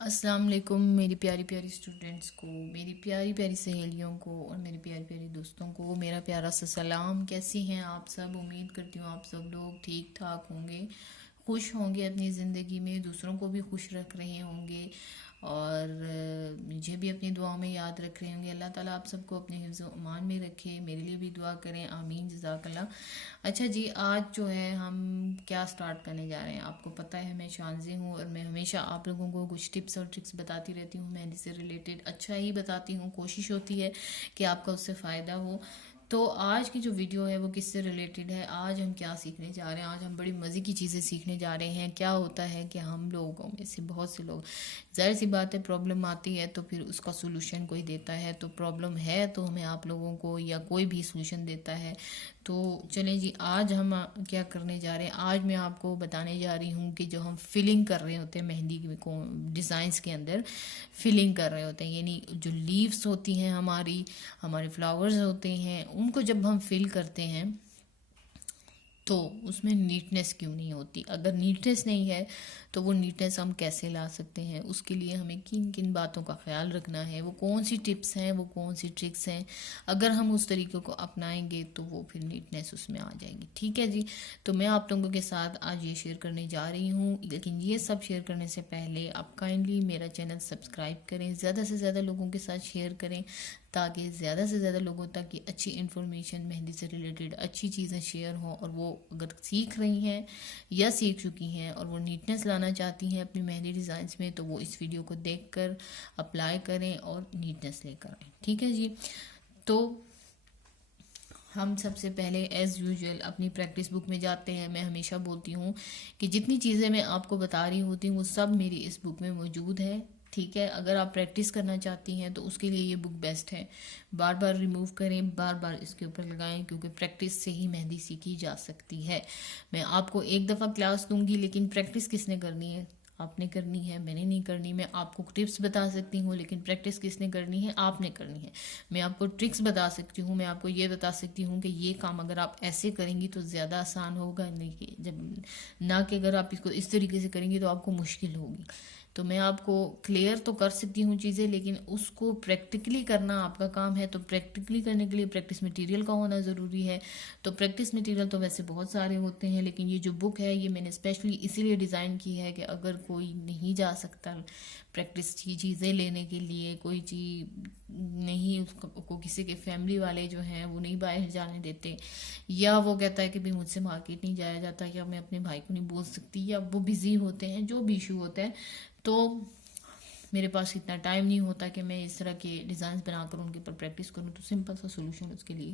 अस्सलाम वालेकुम मेरी प्यारी प्यारी स्टूडेंट्स को, मेरी प्यारी प्यारी सहेलियों को और मेरे प्यारी प्यारी दोस्तों को मेरा प्यारा सा सलाम। कैसी हैं आप सब? उम्मीद करती हूँ आप सब लोग ठीक ठाक होंगे, खुश होंगे, अपनी ज़िंदगी में दूसरों को भी खुश रख रहे होंगे और मुझे भी अपनी दुआओं में याद रख रहे होंगे। अल्लाह ताला आप सबको अपने हिफ्ज़ व अमान में रखे। मेरे लिए भी दुआ करें, आमीन, जज़ाकल्लाह। अच्छा जी, आज जो है हम क्या स्टार्ट करने जा रहे हैं। आपको पता है मैं शानज़ी हूँ और मैं हमेशा आप लोगों को कुछ टिप्स और ट्रिक्स बताती रहती हूँ, मेहंदी से रिलेटेड अच्छा ही बताती हूँ। कोशिश होती है कि आपका उससे फ़ायदा हो। तो आज की जो वीडियो है वो किससे रिलेटेड है, आज हम क्या सीखने जा रहे हैं। आज हम बड़ी मज़े की चीज़ें सीखने जा रहे हैं। क्या होता है कि हम लोगों में से बहुत से लोग, ज़ाहिर सी बात है, प्रॉब्लम आती है तो फिर उसका सोल्यूशन कोई देता है। तो प्रॉब्लम है तो हमें आप लोगों को या कोई भी सोल्यूशन देता है। तो चलें जी, आज हम क्या करने जा रहे हैं। आज मैं आपको बताने जा रही हूँ कि जो हम फिलिंग कर रहे होते हैं मेहंदी को डिज़ाइंस के अंदर फिलिंग कर रहे होते हैं, यानी जो लीव्स होती हैं हमारे फ्लावर्स होते हैं, उनको जब हम फिल करते हैं तो उसमें नीटनेस क्यों नहीं होती। अगर नीटनेस नहीं है तो वो नीटनेस हम कैसे ला सकते हैं, उसके लिए हमें किन किन बातों का ख्याल रखना है, वो कौन सी टिप्स हैं, वो कौन सी ट्रिक्स हैं। अगर हम उस तरीके को अपनाएंगे तो वो फिर नीटनेस उसमें आ जाएगी। ठीक है जी, तो मैं आप लोगों के साथ आज ये शेयर करने जा रही हूँ। लेकिन ये सब शेयर करने से पहले आप काइंडली मेरा चैनल सब्सक्राइब करें, ज़्यादा से ज़्यादा लोगों के साथ शेयर करें ताकि ज़्यादा से ज़्यादा लोगों तक की अच्छी इन्फॉर्मेशन, मेहंदी से रिलेटेड अच्छी चीज़ें शेयर हों। और वो अगर सीख रही हैं या सीख चुकी हैं और वो नीटनेस लाना चाहती हैं अपनी मेहंदी डिज़ाइंस में, तो वो इस वीडियो को देखकर अप्लाई करें और नीटनेस लेकर आएँ। ठीक है जी, तो हम सबसे पहले एज़ यूजुअल अपनी प्रैक्टिस बुक में जाते हैं। मैं हमेशा बोलती हूँ कि जितनी चीज़ें मैं आपको बता रही होती हूँ वो सब मेरी इस बुक में मौजूद है। ठीक है, अगर आप प्रैक्टिस करना चाहती हैं तो उसके लिए ये बुक बेस्ट है। बार बार रिमूव करें, बार बार इसके ऊपर लगाएं, क्योंकि प्रैक्टिस से ही मेहंदी सीखी जा सकती है। मैं आपको एक दफ़ा क्लास दूंगी, लेकिन प्रैक्टिस किसने करनी है? आपने करनी है, मैंने नहीं करनी। मैं आपको टिप्स बता सकती हूँ लेकिन प्रैक्टिस किसने करनी है? आपने करनी है। मैं आपको ट्रिक्स बता सकती हूँ, मैं आपको ये बता सकती हूँ कि ये काम अगर आप ऐसे करेंगी तो ज़्यादा आसान होगा, नहीं कि जब ना कि अगर आप इसको इस तरीके से करेंगी तो आपको मुश्किल होगी। तो मैं आपको क्लियर तो कर सकती हूँ चीज़ें, लेकिन उसको प्रैक्टिकली करना आपका काम है। तो प्रैक्टिकली करने के लिए प्रैक्टिस मटेरियल का होना ज़रूरी है। तो प्रैक्टिस मटेरियल तो वैसे बहुत सारे होते हैं, लेकिन ये जो बुक है ये मैंने स्पेशली इसीलिए डिज़ाइन की है कि अगर कोई नहीं जा सकता प्रैक्टिस की चीज़ें लेने के लिए, कोई चीज़ नहीं, उसको किसी के फैमिली वाले जो हैं वो नहीं बाहर जाने देते, या वो कहता है कि भाई मुझसे मार्केट नहीं जाया जाता, या मैं अपने भाई को नहीं बोल सकती, या वो बिज़ी होते हैं, जो भी इशू होता है, तो मेरे पास इतना टाइम नहीं होता कि मैं इस तरह के डिज़ाइन बनाकर उनके ऊपर प्रैक्टिस करूँ। तो सिंपल सा सोल्यूशन उसके लिए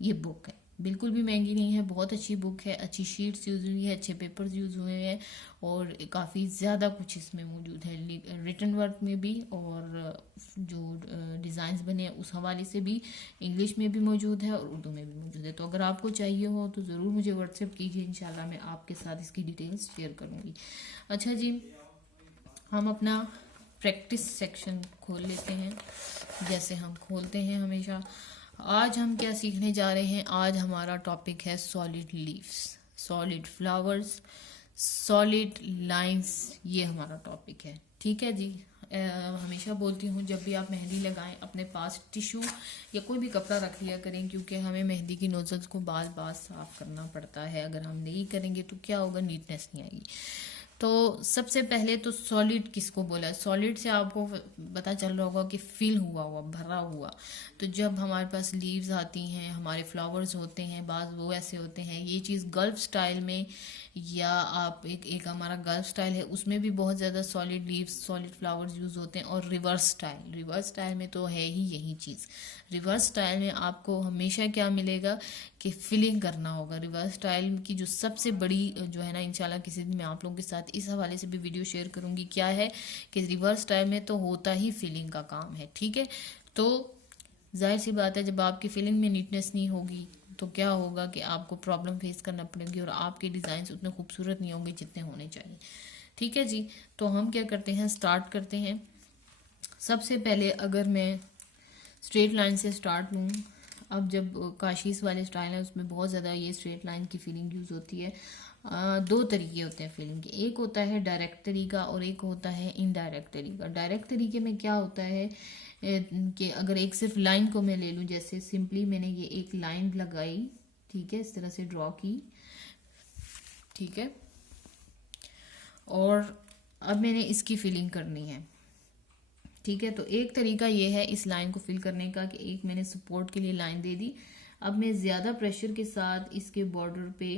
ये बुक है। बिल्कुल भी महंगी नहीं है, बहुत अच्छी बुक है, अच्छी शीट्स यूज़ हुई है, अच्छे पेपर्स यूज़ हुए हैं और काफ़ी ज़्यादा कुछ इसमें मौजूद है रिटन वर्क में भी, और जो डिज़ाइंस बने हैं उस हवाले से भी इंग्लिश में भी मौजूद है और उर्दू में भी मौजूद है। तो अगर आपको चाहिए हो तो ज़रूर मुझे व्हाट्सएप कीजिए, इंशाल्लाह मैं आपके साथ इसकी डिटेल्स शेयर करूँगी। अच्छा जी, हम अपना प्रैक्टिस सेक्शन खोल लेते हैं जैसे हम खोलते हैं हमेशा। आज हम क्या सीखने जा रहे हैं? आज हमारा टॉपिक है solid leaves, solid flowers, solid lines, ये हमारा टॉपिक है। ठीक है जी, हमेशा बोलती हूँ जब भी आप मेहंदी लगाएं अपने पास टिश्यू या कोई भी कपड़ा रख लिया करें, क्योंकि हमें मेहंदी की नोजल्स को बार बार साफ करना पड़ता है। अगर हम नहीं करेंगे तो क्या होगा? नीटनेस नहीं आएगी। तो सबसे पहले तो सॉलिड किसको बोला है? सॉलिड से आपको पता चल रहा होगा कि फिल हुआ हुआ, भरा हुआ। तो जब हमारे पास लीव्स आती हैं, हमारे फ्लावर्स होते हैं, बाज़ वो ऐसे होते हैं, ये चीज़ गल्फ स्टाइल में, या आप एक हमारा गल्फ स्टाइल है उसमें भी बहुत ज़्यादा solid leaves, solid flowers use होते हैं। और रिवर्स स्टाइल में तो है ही यही चीज़। रिवर्स स्टाइल में आपको हमेशा क्या मिलेगा कि फिलिंग करना होगा। रिवर्स स्टाइल की जो सबसे बड़ी जो है ना, इंशाल्लाह किसी दिन मैं आप लोगों के साथ इस हवाले से भी वीडियो शेयर करूंगी, क्या है कि रिवर्स स्टाइल में तो होता ही फिलिंग का काम है। ठीक है, तो जाहिर सी बात है जब आपकी फिलिंग में नीटनेस नहीं होगी तो क्या होगा कि आपको प्रॉब्लम फेस करना पड़ेगी और आपके डिज़ाइन उतने खूबसूरत नहीं होंगे जितने होने चाहिए। ठीक है जी, तो हम क्या करते हैं, स्टार्ट करते हैं। सबसे पहले अगर मैं स्ट्रेट लाइन से स्टार्ट लूँ, अब जब काशीस वाले स्टाइल है उसमें बहुत ज़्यादा ये स्ट्रेट लाइन की फीलिंग यूज़ होती है। दो तरीके होते हैं फिलिंग के। एक होता है डायरेक्ट तरीका और एक होता है इनडायरेक्ट तरीका। डायरेक्ट तरीके में क्या होता है कि अगर एक सिर्फ लाइन को मैं ले लूँ, जैसे सिंपली मैंने ये एक लाइन लगाई, ठीक है, इस तरह से ड्रॉ की, ठीक है, और अब मैंने इसकी फिलिंग करनी है, ठीक है। तो एक तरीका ये है इस लाइन को फिल करने का कि एक मैंने सपोर्ट के लिए लाइन दे दी। अब मैं ज़्यादा प्रेशर के साथ इसके बॉर्डर पे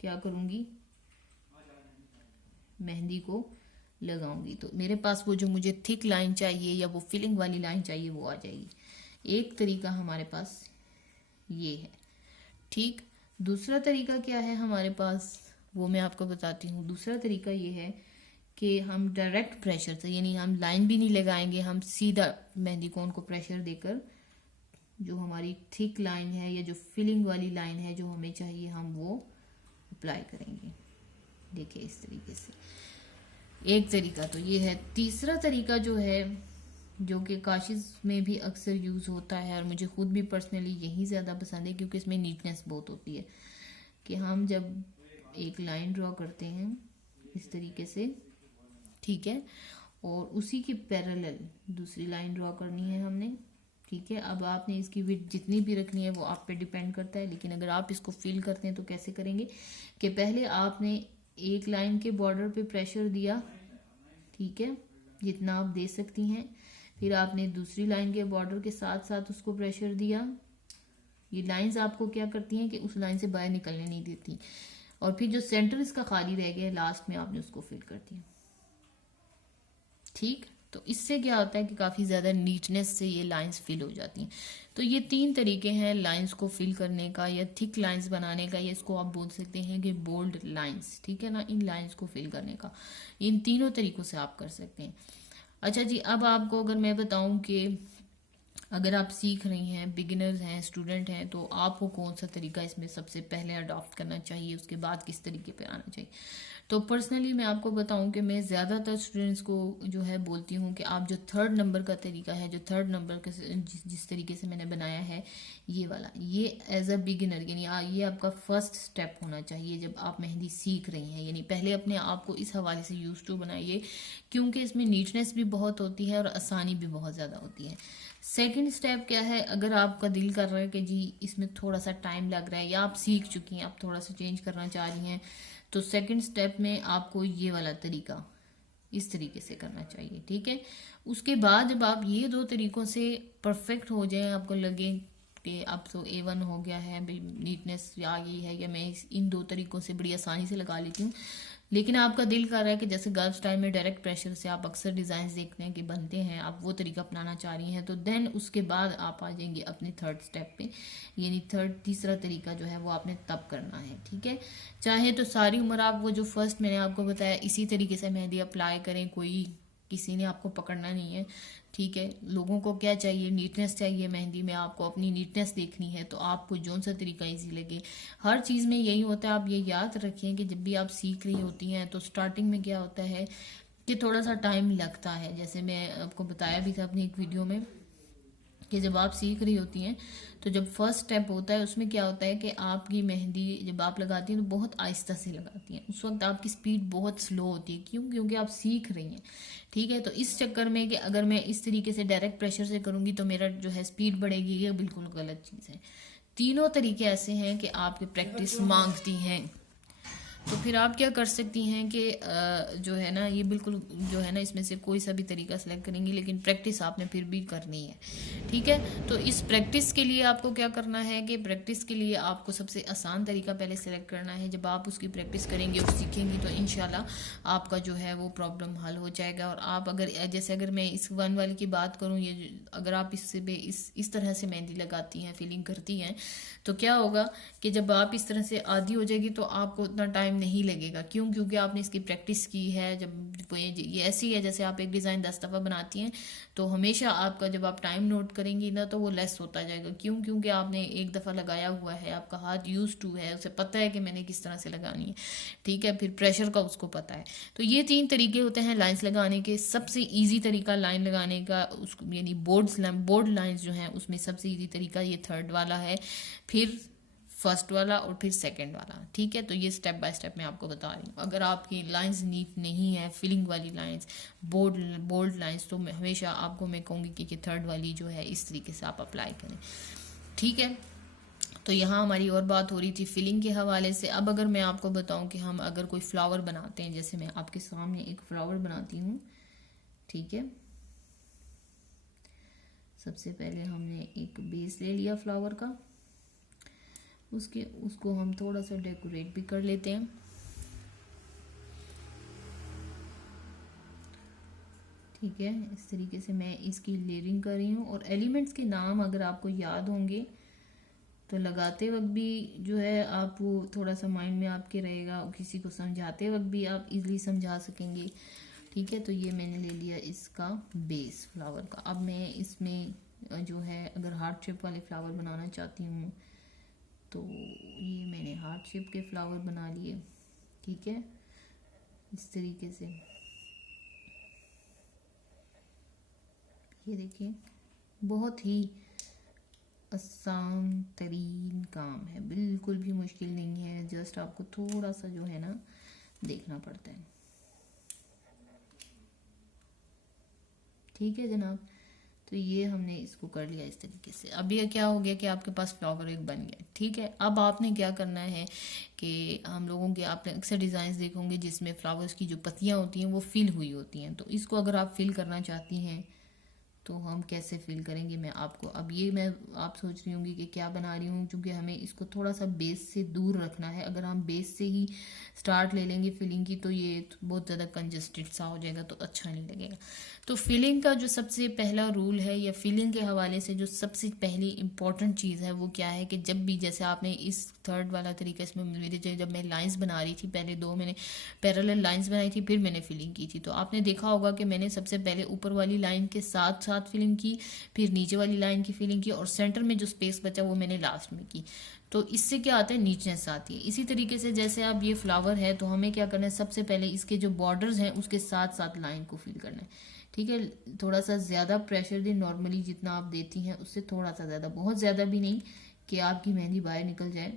क्या करूँगी, मेहंदी को लगाऊंगी, तो मेरे पास वो जो मुझे थिक लाइन चाहिए या वो फिलिंग वाली लाइन चाहिए वो आ जाएगी। एक तरीका हमारे पास ये है, ठीक। दूसरा तरीका क्या है हमारे पास, वो मैं आपको बताती हूँ। दूसरा तरीका ये है कि हम डायरेक्ट प्रेशर से, यानी हम लाइन भी नहीं लगाएंगे, हम सीधा मेहंदी कोन को प्रेशर देकर जो हमारी थिक लाइन है या जो फिलिंग वाली लाइन है जो हमें चाहिए, हम वो अप्लाई करेंगे। देखिए इस तरीके से एक तरीका तो ये है। तीसरा तरीका जो है, जो कि काशिश में भी अक्सर यूज़ होता है और मुझे खुद भी पर्सनली यही ज़्यादा पसंद है क्योंकि इसमें नीटनेस बहुत होती है, कि हम जब एक लाइन ड्रॉ करते हैं इस तरीके से, ठीक है, और उसी की पैरेलल दूसरी लाइन ड्रॉ करनी है हमने, ठीक है। अब आपने इसकी विड्थ जितनी भी रखनी है वो आप पे डिपेंड करता है, लेकिन अगर आप इसको फिल करते हैं तो कैसे करेंगे कि पहले आपने एक लाइन के बॉर्डर पे प्रेशर दिया, ठीक है, जितना आप दे सकती हैं, फिर आपने दूसरी लाइन के बॉर्डर के साथ साथ उसको प्रेशर दिया। ये लाइंस आपको क्या करती हैं कि उस लाइन से बाहर निकलने नहीं देती, और फिर जो सेंटर इसका खाली रह गया लास्ट में आपने उसको फिल कर दिया, ठीक। तो इससे क्या होता है कि काफ़ी ज़्यादा नीटनेस से ये लाइंस फिल हो जाती हैं। तो ये तीन तरीके हैं लाइंस को फिल करने का या थिक लाइंस बनाने का, या इसको आप बोल सकते हैं कि बोल्ड लाइंस, ठीक है ना, इन लाइंस को फिल करने का। इन तीनों तरीकों से आप कर सकते हैं। अच्छा जी, अब आपको अगर मैं बताऊं कि अगर आप सीख रही हैं, बिगिनर्स हैं, स्टूडेंट हैं, तो आपको कौन सा तरीका इसमें सबसे पहले अडॉप्ट करना चाहिए, उसके बाद किस तरीके पे आना चाहिए। तो पर्सनली मैं आपको बताऊं कि मैं ज़्यादातर स्टूडेंट्स को जो है बोलती हूँ कि आप जो थर्ड नंबर का तरीका है, जो थर्ड नंबर के जिस तरीके से मैंने बनाया है ये वाला, ये एज अ बिगिनर, यानी ये आपका फर्स्ट स्टेप होना चाहिए जब आप मेहंदी सीख रही हैं। यानी पहले अपने आप को इस हवाले से यूज टू बनाइए, क्योंकि इसमें नीटनेस भी बहुत होती है और आसानी भी बहुत ज़्यादा होती है। सेकंड स्टेप क्या है, अगर आपका दिल कर रहा है कि जी इसमें थोड़ा सा टाइम लग रहा है या आप सीख चुकी हैं, आप थोड़ा सा चेंज करना चाह रही हैं, तो सेकंड स्टेप में आपको ये वाला तरीका इस तरीके से करना चाहिए, ठीक है। उसके बाद जब आप ये दो तरीकों से परफेक्ट हो जाए, आपको लगे कि अब तो A1 हो गया है, नीटनेस आ गई है, या मैं इन दो तरीकों से बड़ी आसानी से लगा लेती हूँ, लेकिन आपका दिल कर रहा है कि जैसे गर्ल्स टाइम में डायरेक्ट प्रेशर से आप अक्सर डिज़ाइन देखते हैं कि बनते हैं, आप वो तरीका अपनाना चाह रही हैं, तो देन उसके बाद आप आ जाएंगे अपने थर्ड स्टेप पे, यानी तीसरा तरीका जो है वो आपने तब करना है, ठीक है। चाहे तो सारी उम्र आप वो जो फर्स्ट मैंने आपको बताया इसी तरीके से मेहंदी अप्लाई करें, कोई किसी ने आपको पकड़ना नहीं है, ठीक है। लोगों को क्या चाहिए, नीटनेस चाहिए मेहंदी में, आपको अपनी नीटनेस देखनी है, तो आपको जौन सा तरीका इजी लगे। हर चीज़ में यही होता है, आप ये याद रखें कि जब भी आप सीख रही होती हैं तो स्टार्टिंग में क्या होता है कि थोड़ा सा टाइम लगता है। जैसे मैं आपको बताया भी था अपनी एक वीडियो में कि जब आप सीख रही होती हैं तो जब फर्स्ट स्टेप होता है उसमें क्या होता है कि आपकी मेहंदी जब आप लगाती हैं तो बहुत आहिस्ता से लगाती हैं, उस वक्त आपकी स्पीड बहुत स्लो होती है। क्यों? क्योंकि आप सीख रही हैं, ठीक है। तो इस चक्कर में कि अगर मैं इस तरीके से डायरेक्ट प्रेशर से करूँगी तो मेरा जो है स्पीड बढ़ेगी, ये बिल्कुल गलत चीज़ है। तीनों तरीके ऐसे हैं कि आपकी प्रैक्टिस मांगती हैं। तो फिर आप क्या कर सकती हैं कि जो है ना, ये बिल्कुल जो है ना इसमें से कोई सा भी तरीका सेलेक्ट करेंगी, लेकिन प्रैक्टिस आपने फिर भी करनी है, ठीक है। तो इस प्रैक्टिस के लिए आपको क्या करना है कि प्रैक्टिस के लिए आपको सबसे आसान तरीका पहले सेलेक्ट करना है। जब आप उसकी प्रैक्टिस करेंगे और सीखेंगी तो इंशाल्लाह आपका जो है वो प्रॉब्लम हल हो जाएगा। और आप अगर जैसे अगर मैं इस वन वाली की बात करूँ, ये अगर आप इससे इस तरह से मेहंदी लगाती हैं, फीलिंग करती हैं, तो क्या होगा कि जब आप इस तरह से आदी हो जाएगी तो आपको उतना टाइम नहीं लगेगा। क्यों? क्योंकि आपने इसकी प्रैक्टिस की है। जब ये ऐसी है जैसे आप एक डिज़ाइन 10 दफ़ा बनाती हैं, तो हमेशा आपका जब आप टाइम नोट करेंगी ना तो वो लेस होता जाएगा। क्यों? क्योंकि आपने एक दफ़ा लगाया हुआ है, आपका हाथ यूज टू है, उसे पता है कि मैंने किस तरह से लगानी है, ठीक है। फिर प्रेशर का उसको पता है। तो ये 3 तरीके होते हैं लाइंस लगाने के। सबसे ईजी तरीका लाइन लगाने का उसको यानी बोर्ड लाइंस जो हैं उसमें सबसे ईजी तरीका ये थर्ड वाला है। फिर फर्स्ट वाला और फिर सेकंड वाला, ठीक है। तो ये स्टेप बाय स्टेप मैं आपको बता रही हूँ। अगर आपकी लाइंस नीट नहीं है, फिलिंग वाली लाइंस, बोल्ड लाइंस, तो मैं हमेशा आपको मैं कहूँगी कि थर्ड वाली जो है इस तरीके से आप अप्लाई करें, ठीक है। तो यहाँ हमारी और बात हो रही थी फिलिंग के हवाले से। अब अगर मैं आपको बताऊं कि हम अगर कोई फ्लावर बनाते हैं, जैसे मैं आपके सामने एक फ्लावर बनाती हूँ, ठीक है। सबसे पहले हमने एक बेस ले लिया फ्लावर का, उसको हम थोड़ा सा डेकोरेट भी कर लेते हैं, ठीक है। इस तरीके से मैं इसकी लेयरिंग कर रही हूँ। और एलिमेंट्स के नाम अगर आपको याद होंगे तो लगाते वक्त भी जो है आप वो थोड़ा सा माइंड में आपके रहेगा, और किसी को समझाते वक्त भी आप इजीली समझा सकेंगे, ठीक है। तो ये मैंने ले लिया इसका बेस फ्लावर का। अब मैं इसमें जो है अगर हार्ट शेप वाले फ्लावर बनाना चाहती हूँ तो ये मैंने हार्ट शेप के फ्लावर बना लिए, ठीक है, इस तरीके से। ये देखिए बहुत ही आसान तरीन काम है, बिल्कुल भी मुश्किल नहीं है, जस्ट आपको थोड़ा सा जो है ना देखना पड़ता है, ठीक है जनाब। तो ये हमने इसको कर लिया इस तरीके से। अब ये क्या हो गया कि आपके पास फ्लावर एक बन गया, ठीक है। अब आपने क्या करना है कि हम लोगों के आपने अक्सर डिज़ाइंस देखोगे जिसमें फ्लावर्स की जो पत्तियां होती हैं वो फिल हुई होती हैं। तो इसको अगर आप फिल करना चाहती हैं तो हम कैसे फिल करेंगे मैं आपको, अब ये मैं आप सोच रही होंगी कि क्या बना रही हूँ, क्योंकि हमें इसको थोड़ा सा बेस से दूर रखना है। अगर हम बेस से ही स्टार्ट ले लेंगे फिलिंग की तो ये बहुत ज़्यादा कंजस्टेड सा हो जाएगा, तो अच्छा नहीं लगेगा। तो फिलिंग का जो सबसे पहला रूल है, या फिलिंग के हवाले से जो सबसे पहली इंपॉर्टेंट चीज़ है वो क्या है कि जब भी जैसे आपने इस थर्ड वाला तरीका इसमें मेरे जब मैं लाइंस बना रही थी, पहले दो मैंने पैरेलल लाइंस बनाई थी, फिर मैंने फिलिंग की थी। तो आपने देखा होगा कि मैंने सबसे पहले ऊपर वाली लाइन के साथ साथ फिलिंग की, फिर नीचे वाली लाइन की फिलिंग की, और सेंटर में जो स्पेस बचा वो मैंने लास्ट में की। तो इससे क्या आता है, नीचनेस आती है। इसी तरीके से जैसे अब ये फ्लावर है तो हमें क्या करना है, सबसे पहले इसके जो बॉर्डर्स हैं उसके साथ साथ लाइन को फिल करना है, ठीक है। थोड़ा सा ज़्यादा प्रेशर दें, नॉर्मली जितना आप देती हैं उससे थोड़ा सा ज़्यादा, बहुत ज़्यादा भी नहीं कि आपकी मेहंदी बाहर निकल जाए,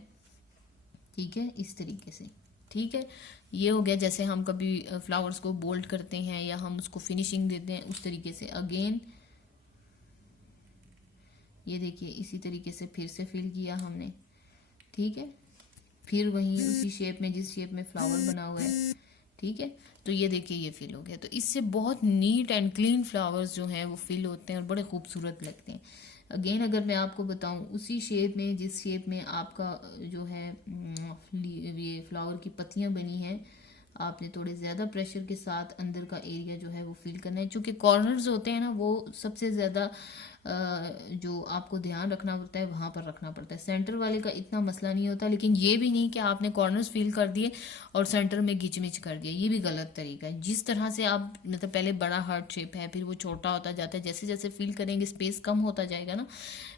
ठीक है, इस तरीके से, ठीक है। ये हो गया जैसे हम कभी फ्लावर्स को बोल्ड करते हैं या हम उसको फिनिशिंग देते हैं उस तरीके से। अगेन ये देखिए इसी तरीके से फिर से फिल किया हमने, ठीक है, फिर वहीं उसी शेप में जिस शेप में फ्लावर बना हुआ है, ठीक है। तो ये देखिए ये फिल हो गया। तो इससे बहुत नीट एंड क्लीन फ्लावर्स जो हैं वो फिल होते हैं और बड़े खूबसूरत लगते हैं। अगेन अगर मैं आपको बताऊं, उसी शेप में जिस शेप में आपका जो है ये फ्लावर की पत्तियां बनी हैं, आपने थोड़े ज़्यादा प्रेशर के साथ अंदर का एरिया जो है वो फिल करना है। चूँकि कॉर्नर्स होते हैं ना वो सबसे ज़्यादा जो आपको ध्यान रखना पड़ता है वहाँ पर रखना पड़ता है। सेंटर वाले का इतना मसला नहीं होता, लेकिन ये भी नहीं कि आपने कॉर्नर्स फिल कर दिए और सेंटर में घिचमिच कर दिया, ये भी गलत तरीका है। जिस तरह से आप मतलब पहले बड़ा हार्ट शेप है फिर वो छोटा होता जाता है, जैसे जैसे फिल करेंगे स्पेस कम होता जाएगा ना।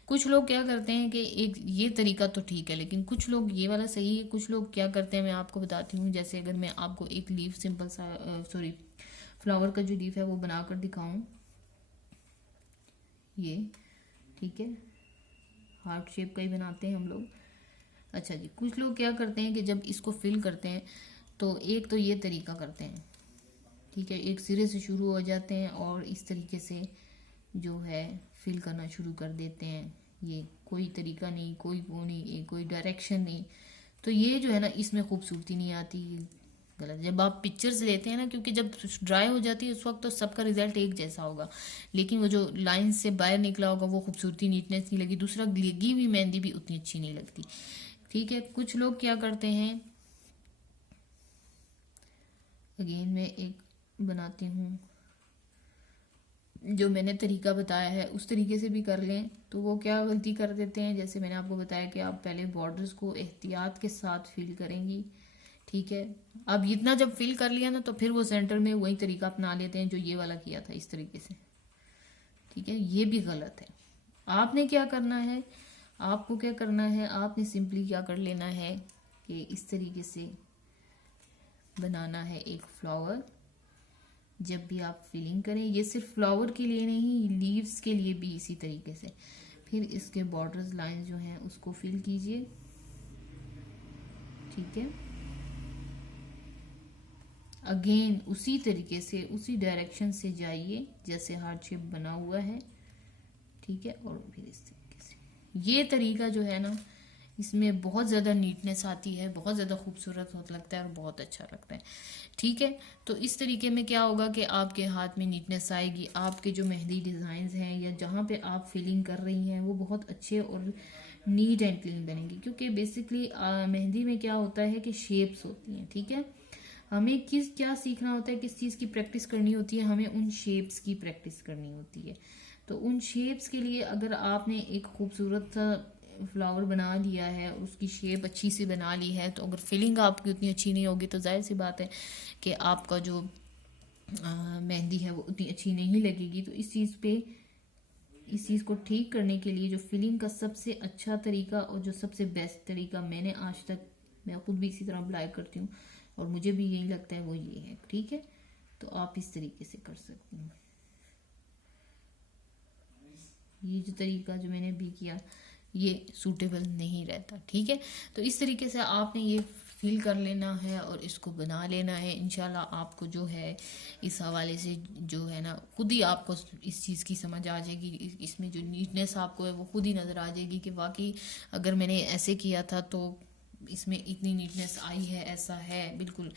कुछ लोग क्या करते हैं कि एक ये तरीका तो ठीक है, लेकिन कुछ लोग ये वाला सही है, कुछ लोग क्या करते हैं मैं आपको बताती हूँ। जैसे अगर मैं आपको एक लीफ सिंपल सा फ्लावर का जो लीफ है वो बनाकर दिखाऊं, ये ठीक है, हार्ट शेप का ही बनाते हैं हम लोग। अच्छा जी, कुछ लोग क्या करते हैं कि जब इसको फिल करते हैं तो एक तो ये तरीका करते हैं, ठीक है, एक सिरे से शुरू हो जाते हैं और इस तरीके से जो है फिल करना शुरू कर देते हैं। ये कोई तरीका नहीं, कोई वो नहीं, कोई डायरेक्शन नहीं। तो ये जो है ना इसमें खूबसूरती नहीं आती, गलत। जब आप पिक्चर्स लेते हैं ना, क्योंकि जब ड्राई हो जाती है उस वक्त तो सबका रिजल्ट एक जैसा होगा, लेकिन वो जो लाइन से बाहर निकला होगा वो खूबसूरती नीटनेस नहीं लगी, दूसरा लगी हुई मेहंदी भी उतनी अच्छी नहीं लगती, ठीक है। कुछ लोग क्या करते हैं, अगेन मैं एक बनाती हूँ जो मैंने तरीका बताया है उस तरीके से भी कर लें। तो वो क्या गलती कर देते हैं, जैसे मैंने आपको बताया कि आप पहले बॉर्डर्स को एहतियात के साथ फिल करेंगी, ठीक है। अब इतना जब फिल कर लिया ना तो फिर वो सेंटर में वही तरीका अपना लेते हैं जो ये वाला किया था इस तरीके से, ठीक है। ये भी गलत है। आपने क्या करना है, आपको क्या करना है, आपने सिंपली क्या कर लेना है कि इस तरीके से बनाना है एक फ्लावर। जब भी आप फिलिंग करें, ये सिर्फ फ्लावर के लिए नहीं, लीव्स के लिए भी इसी तरीके से। फिर इसके बॉर्डर्स लाइन जो हैं उसको फिल कीजिए, ठीक है, अगेन उसी तरीके से उसी डायरेक्शन से जाइए जैसे हार्ट शेप बना हुआ है, ठीक है, और फिर इस तरीके से। ये तरीका जो है ना, इसमें बहुत ज़्यादा नीटनेस आती है, बहुत ज़्यादा खूबसूरत होता लगता है और बहुत अच्छा लगता है, ठीक है। तो इस तरीके में क्या होगा कि आपके हाथ में नीटनेस आएगी, आपके जो मेहंदी डिज़ाइंस हैं या जहाँ पे आप फिलिंग कर रही हैं वो बहुत अच्छे और नीट एंड क्लीन बनेंगी। क्योंकि बेसिकली मेहंदी में क्या होता है कि शेप्स होती हैं, ठीक है। हमें क्या सीखना होता है, किस चीज़ की प्रैक्टिस करनी होती है, हमें उन शेप्स की प्रैक्टिस करनी होती है। तो उन शेप्स के लिए अगर आपने एक खूबसूरत सा फ्लावर बना लिया है, उसकी शेप अच्छी सी बना ली है, तो अगर फिलिंग आपकी उतनी अच्छी नहीं होगी तो जाहिर सी बात है कि आपका जो मेहंदी है वो उतनी अच्छी नहीं लगेगी। तो इस चीज़ को ठीक करने के लिए जो फिलिंग का सबसे अच्छा तरीका और जो सबसे बेस्ट तरीका मैंने आज तक, मैं खुद भी इसी तरह अप्लाई करती हूँ और मुझे भी यही लगता है, वो ये है, ठीक है। तो आप इस तरीके से कर सकती हैं। ये जो तरीका जो मैंने भी किया ये सूटेबल नहीं रहता, ठीक है। तो इस तरीके से आपने ये फील कर लेना है और इसको बना लेना है। इंशाल्लाह आपको जो है इस हवाले से जो है ना, खुद ही आपको इस चीज़ की समझ आ जाएगी, इसमें जो नीटनेस आपको है वो खुद ही नज़र आ जाएगी कि वाकई अगर मैंने ऐसे किया था तो इसमें इतनी नीटनेस आई है, ऐसा है। बिल्कुल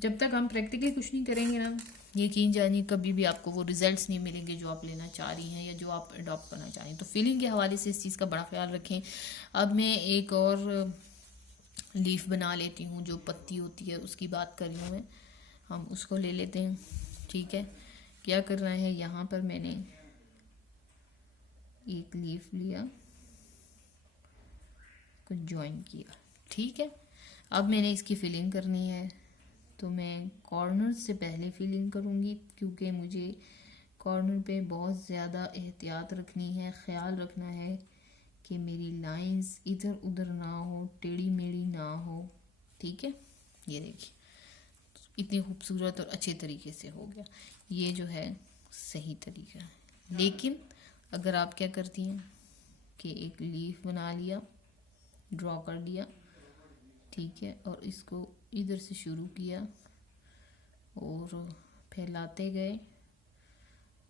जब तक हम प्रैक्टिकली कुछ नहीं करेंगे ना, यकीन जानिए कभी भी आपको वो रिजल्ट्स नहीं मिलेंगे जो आप लेना चाह रही हैं या जो आप अडॉप्ट करना चाह रही हैं। तो फीलिंग के हवाले से इस चीज़ का बड़ा ख्याल रखें। अब मैं एक और लीफ बना लेती हूँ, जो पत्ती होती है उसकी बात कर रही हूँ मैं, हम उसको ले लेते हैं, ठीक है। क्या करना है, यहाँ पर मैंने एक लीफ लिया, कुछ ज्वाइन किया, ठीक है। अब मैंने इसकी फिलिंग करनी है, तो मैं कॉर्नर से पहले फिलिंग करूँगी क्योंकि मुझे कॉर्नर पे बहुत ज़्यादा एहतियात रखनी है, ख्याल रखना है कि मेरी लाइंस इधर उधर ना हो, टेढ़ी मेढ़ी ना हो, ठीक है। ये देखिए इतनी खूबसूरत और अच्छे तरीके से हो गया, ये जो है सही तरीका है। लेकिन अगर आप क्या करती हैं कि एक लीफ बना लिया, ड्रॉ कर लिया, ठीक है, और इसको इधर से शुरू किया और फैलाते गए,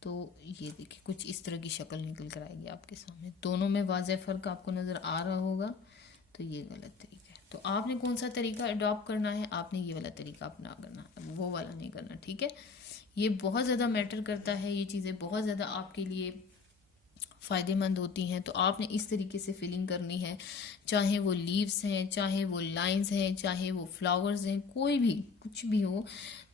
तो ये देखिए कुछ इस तरह की शक्ल निकल कर आएगी आपके सामने। दोनों में वाज़ेह फ़र्क आपको नज़र आ रहा होगा, तो ये गलत तरीका है। तो आपने कौन सा तरीका अडॉप्ट करना है, आपने ये वाला तरीका अपना करना, वो वाला नहीं करना, ठीक है। ये बहुत ज़्यादा मैटर करता है, ये चीज़ें बहुत ज़्यादा आपके लिए फ़ायदेमंद होती हैं। तो आपने इस तरीके से फिलिंग करनी है, चाहे वो लीव्स हैं, चाहे वो लाइंस हैं, चाहे वो फ्लावर्स हैं, कोई भी कुछ भी हो,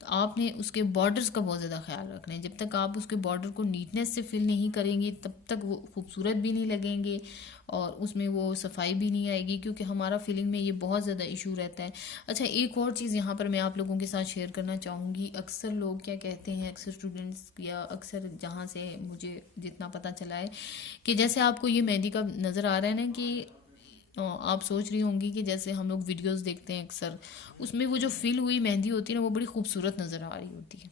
तो आपने उसके बॉर्डर्स का बहुत ज़्यादा ख्याल रखना है। जब तक आप उसके बॉर्डर को नीटनेस से फिल नहीं करेंगे तब तक वो खूबसूरत भी नहीं लगेंगे और उसमें वो सफाई भी नहीं आएगी, क्योंकि हमारा फिलिंग में ये बहुत ज़्यादा इशू रहता है। अच्छा, एक और चीज़ यहाँ पर मैं आप लोगों के साथ शेयर करना चाहूँगी। अक्सर लोग क्या कहते हैं, अक्सर स्टूडेंट्स या अक्सर जहाँ से मुझे जितना पता चला है कि जैसे आपको ये मेहंदी का नज़र आ रहा है ना, कि आप सोच रही होंगी कि जैसे हम लोग वीडियोस देखते हैं अक्सर, उसमें वो जो फिल हुई मेहंदी होती है ना वो बड़ी खूबसूरत नज़र आ रही होती है,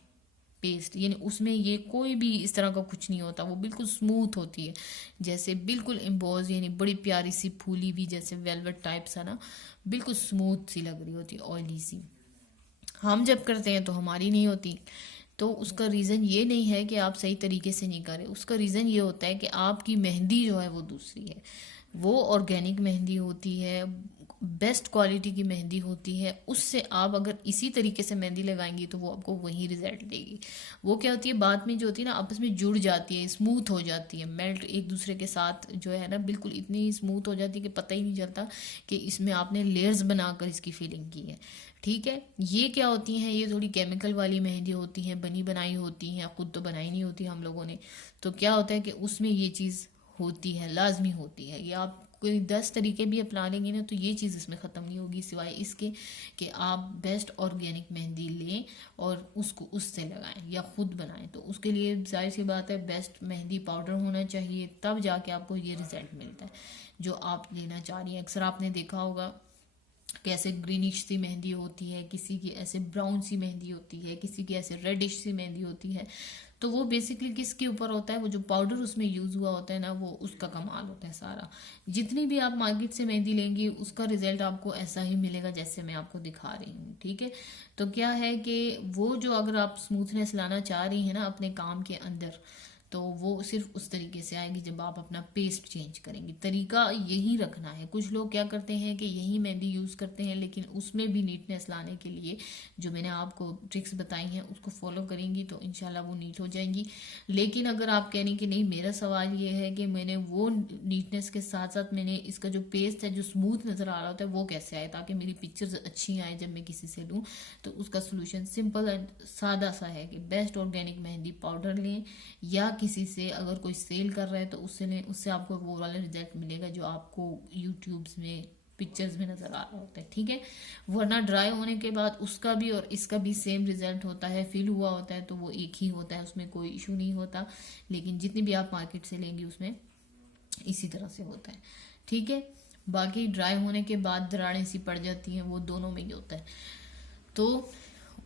पेस्ट, यानी उसमें ये कोई भी इस तरह का कुछ नहीं होता, वो बिल्कुल स्मूथ होती है, जैसे बिल्कुल एम्बोज, यानी बड़ी प्यारी सी फूली भी जैसे वेलवेट टाइप सा ना, बिल्कुल स्मूथ सी लग रही होती है, ऑयली सी। हम जब करते हैं तो हमारी नहीं होती। तो उसका रीज़न ये नहीं है कि आप सही तरीके से नहीं करें, उसका रीज़न ये होता है कि आपकी मेहंदी जो है वो दूसरी है, वो ऑर्गेनिक मेहंदी होती है, बेस्ट क्वालिटी की मेहंदी होती है। उससे आप अगर इसी तरीके से मेहंदी लगाएंगी तो वो आपको वही रिजल्ट देगी। वो क्या होती है, बाद में जो होती है ना आपस में जुड़ जाती है, स्मूथ हो जाती है, मेल्ट एक दूसरे के साथ जो है ना बिल्कुल इतनी स्मूथ हो जाती है कि पता ही नहीं चलता कि इसमें आपने लेयर्स बनाकर इसकी फीलिंग की है, ठीक है। ये क्या होती हैं, ये थोड़ी केमिकल वाली मेहंदी होती हैं, बनी बनाई होती हैं, खुद तो बनाई नहीं होती हम लोगों ने। तो क्या होता है कि उसमें ये चीज़ होती है, लाजमी होती है। ये आप कोई 10 तरीके भी अपना लेंगे ना तो ये चीज़ इसमें ख़त्म नहीं होगी, सिवाय इसके कि आप बेस्ट ऑर्गेनिक मेहंदी लें और उसको उससे लगाएं या ख़ुद बनाएं। तो उसके लिए जाहिर सी बात है बेस्ट मेहंदी पाउडर होना चाहिए, तब जाके आपको ये रिज़ल्ट मिलता है जो आप लेना चाह रही हैं। अक्सर आपने देखा होगा कैसे ग्रीनिश सी मेहंदी होती है, किसी की ऐसे ब्राउन सी मेहंदी होती है, किसी की ऐसे रेडिश सी मेहंदी होती है। तो वो बेसिकली किसके ऊपर होता है, वो जो पाउडर उसमें यूज़ हुआ होता है ना, वो उसका कमाल होता है सारा। जितनी भी आप मार्केट से मेहंदी लेंगी उसका रिजल्ट आपको ऐसा ही मिलेगा जैसे मैं आपको दिखा रही हूँ, ठीक है। तो क्या है कि वो जो अगर आप स्मूथनेस लाना चाह रही हैं ना अपने काम के अंदर, तो वो सिर्फ उस तरीके से आएगी जब आप अपना पेस्ट चेंज करेंगे। तरीका यही रखना है। कुछ लोग क्या करते हैं कि यही मेहंदी यूज़ करते हैं, लेकिन उसमें भी नीटनेस लाने के लिए जो मैंने आपको ट्रिक्स बताई हैं उसको फॉलो करेंगी तो इंशाल्लाह वो नीट हो जाएंगी। लेकिन अगर आप कह रही कि नहीं, मेरा सवाल ये है कि मैंने वो नीटनेस के साथ साथ मैंने इसका जो पेस्ट है जो स्मूथ नज़र आ रहा होता है वो कैसे आए ताकि मेरी पिक्चर्स अच्छी आए जब मैं किसी से लूँ। तो उसका सोल्यूशन सिंपल एंड सादा सा है कि बेस्ट ऑर्गेनिक मेहंदी पाउडर लें, या किसी से अगर कोई सेल कर रहा है तो उससे लें, उससे आपको वो वाला रिजल्ट मिलेगा जो आपको यूट्यूब्स में पिक्चर्स में नज़र आ रहा होता है, ठीक है। वरना ड्राई होने के बाद उसका भी और इसका भी सेम रिजल्ट होता है, फिल हुआ होता है तो वो एक ही होता है, उसमें कोई इशू नहीं होता। लेकिन जितनी भी आप मार्केट से लेंगी उसमें इसी तरह से होता है, ठीक है। बाकी ड्राई होने के बाद दरारें सी पड़ जाती हैं, वो दोनों में ही होता है। तो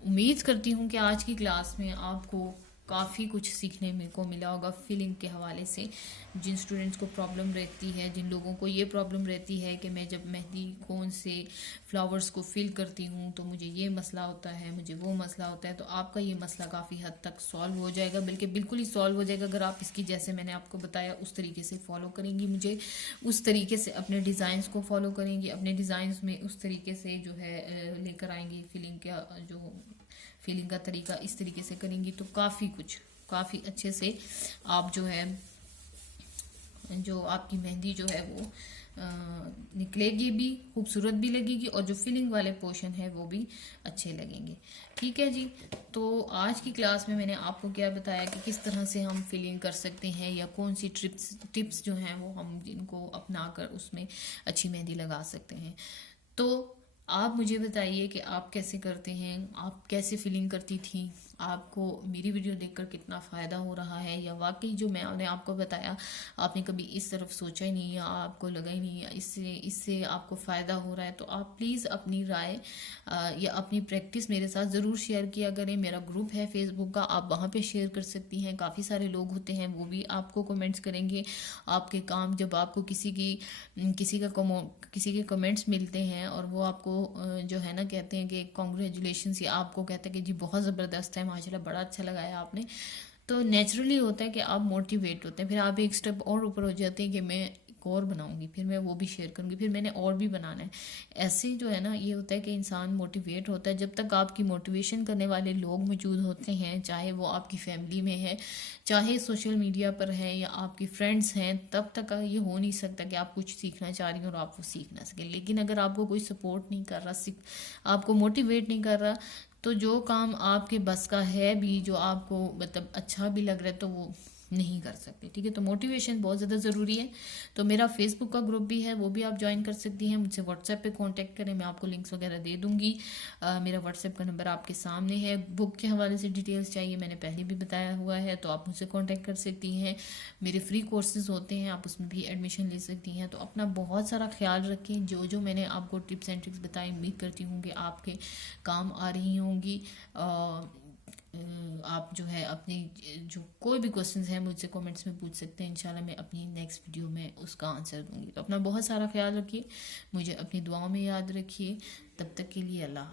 उम्मीद करती हूँ कि आज की क्लास में आपको काफ़ी कुछ सीखने में को मिला होगा फिलिंग के हवाले से। जिन स्टूडेंट्स को प्रॉब्लम रहती है, जिन लोगों को ये प्रॉब्लम रहती है कि मैं जब मेहंदी कौन से फ्लावर्स को फिल करती हूँ तो मुझे ये मसला होता है, मुझे वो मसला होता है, तो आपका ये मसला काफ़ी हद तक सॉल्व हो जाएगा, बल्कि बिल्कुल ही सॉल्व हो जाएगा अगर आप इसकी जैसे मैंने आपको बताया उस तरीके से फॉलो करेंगी, मुझे उस तरीके से अपने डिज़ाइंस को फॉलो करेंगी, अपने डिज़ाइंस में उस तरीके से जो है लेकर आएंगी फिलिंग का जो फीलिंग का तरीका इस तरीके से करेंगी तो काफ़ी अच्छे से आप जो है जो आपकी मेहंदी जो है वो निकलेगी भी, खूबसूरत भी लगेगी और जो फिलिंग वाले पोर्शन है वो भी अच्छे लगेंगे, ठीक है जी। तो आज की क्लास में मैंने आपको क्या बताया कि किस तरह से हम फिलिंग कर सकते हैं या कौन सी टिप्स जो हैं वो हम जिनको अपना कर उसमें अच्छी मेहंदी लगा सकते हैं। तो आप मुझे बताइए कि आप कैसे करते हैं, आप कैसे फीलिंग करती थी, आपको मेरी वीडियो देखकर कितना फ़ायदा हो रहा है, या वाकई जो मैंने आपको बताया आपने कभी इस तरफ सोचा ही नहीं या आपको लगा ही नहीं, या इससे आपको फ़ायदा हो रहा है। तो आप प्लीज़ अपनी राय या अपनी प्रैक्टिस मेरे साथ ज़रूर शेयर किया करें। मेरा ग्रुप है फेसबुक का, आप वहाँ पे शेयर कर सकती हैं। काफ़ी सारे लोग होते हैं वो भी आपको कमेंट्स करेंगे। आपके काम जब आपको किसी के कमेंट्स मिलते हैं और वो आपको जो है ना कहते हैं कि कॉन्ग्रेचुलेशंस, या आपको कहते हैं कि जी बहुत ज़बरदस्त है, माशाल्लाह बड़ा अच्छा लगाया आपने, तो नेचुरली होता है कि आप मोटिवेट होते हैं। फिर आप एक स्टेप और ऊपर हो जाते हैं कि मैं एक और बनाऊंगी, फिर मैं वो भी शेयर करूंगी, फिर मैंने और भी बनाना है। ऐसे जो है ना ये होता है कि इंसान मोटिवेट होता है। जब तक आपकी मोटिवेशन करने वाले लोग मौजूद होते हैं, चाहे वो आपकी फैमिली में है, चाहे सोशल मीडिया पर है या आपकी फ्रेंड्स हैं, तब तक ये हो नहीं सकता कि आप कुछ सीखना चाह रही हो और आप वो सीख ना सकें। लेकिन अगर आपको कोई सपोर्ट नहीं कर रहा, आपको मोटिवेट नहीं कर रहा, तो जो काम आपके बस का है भी, जो आपको मतलब अच्छा भी लग रहा है, तो वो नहीं कर सकते, ठीक है। तो मोटिवेशन बहुत ज़्यादा ज़रूरी है। तो मेरा फेसबुक का ग्रुप भी है, वो भी आप ज्वाइन कर सकती हैं। मुझसे व्हाट्सएप पे कांटेक्ट करें, मैं आपको लिंक्स वगैरह दे दूंगी। मेरा व्हाट्सएप का नंबर आपके सामने है। बुक के हवाले से डिटेल्स चाहिए मैंने पहले भी बताया हुआ है, तो आप मुझसे कांटेक्ट कर सकती हैं। मेरे फ्री कोर्सेज होते हैं, आप उसमें भी एडमिशन ले सकती हैं। तो अपना बहुत सारा ख्याल रखें। जो मैंने आपको टिप्स एंड ट्रिक्स बताई, उम्मीद करती हूँ कि आपके काम आ रही होंगी। आप जो है अपनी जो कोई भी क्वेश्चंस हैं मुझसे कमेंट्स में पूछ सकते हैं। इंशाल्लाह मैं अपनी नेक्स्ट वीडियो में उसका आंसर दूंगी। तो अपना बहुत सारा ख्याल रखिए, मुझे अपनी दुआओं में याद रखिए। तब तक के लिए अल्लाह।